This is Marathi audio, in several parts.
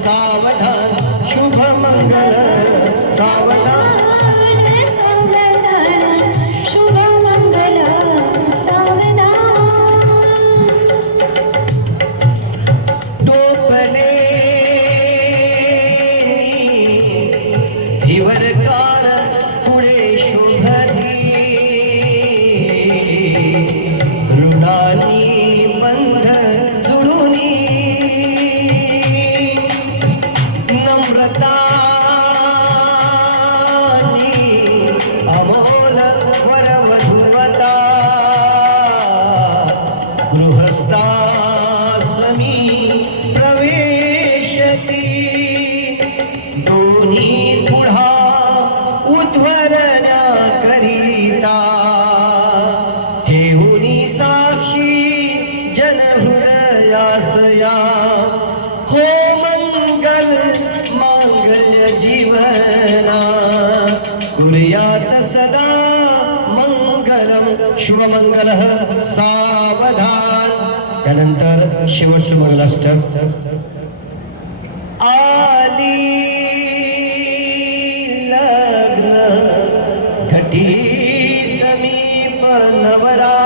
सावधान शुभ मंगल सावधान। गृहस्थाश्रमी प्रवेशती। दोन्ही पुढा उध्वरण्या करिता। ठेवूनी साक्षी जनहृदयासया। हो मंगल मांगल्य जीवना। कुर्यात सदा मंगलम। शुभमंगल सावधान त्यानंतर शेवटचं म्हणलं असतं आली लग्न घटी समीप नवरा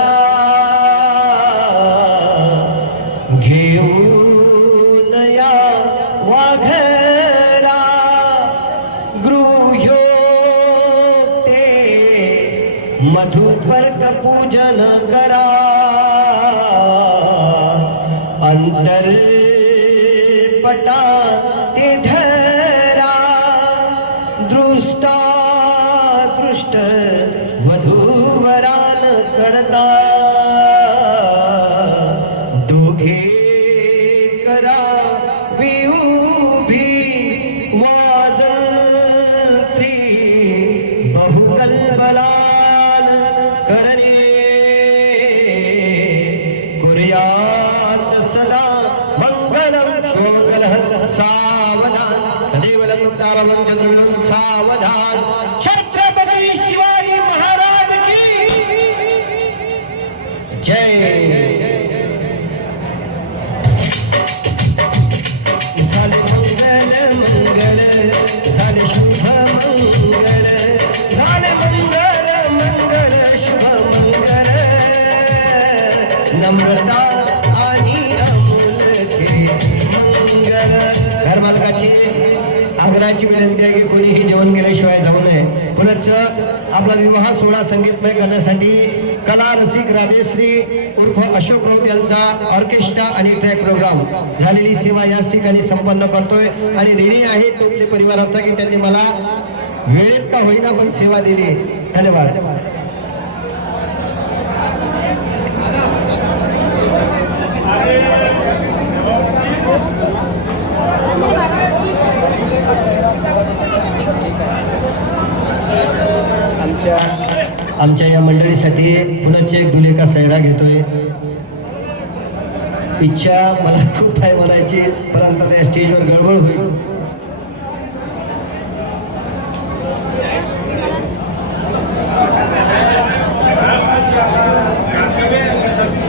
मधुपर्क पूजन करा. अंतरपटा ते धरा दृष्टा दृष्ट वधूवरान करता। दोघे करा विऊभी वाजती बहुकल्पलान करणे सावधान देवलं तारलं चंद्रविलं सावधान. छत्रपती शिवाजी महाराज की जय. झाले मंगल मंगल. झाले शुभ मंगल. झाले मंगल मंगल शुभ मंगल. नम्रता घर आग्रहाची विनंती आहे की कोणीही जेवण केल्याशिवाय जाऊ नये. पुनश्च आपला विवाह सोहळा संगीतमय करण्यासाठी कला रसिक राधेश्री उर्फ अशोक राऊत यांचा ऑर्केस्ट्रा आणि ट्रॅक प्रोग्राम झालेली सेवा याच ठिकाणी संपन्न करतोय. आणि ऋणी आहे टोपले म्हणजे परिवाराचा की त्यांनी मला वेळेत का होईना पण सेवा दिली. धन्यवाद. आमच्या आमच्या या मंडळीसाठी पुनश्च एक दुलेखा सैरा घेतोय. इच्छा मला खूप आहे म्हणायची परंतु त्या स्टेजवर गडबड होईल.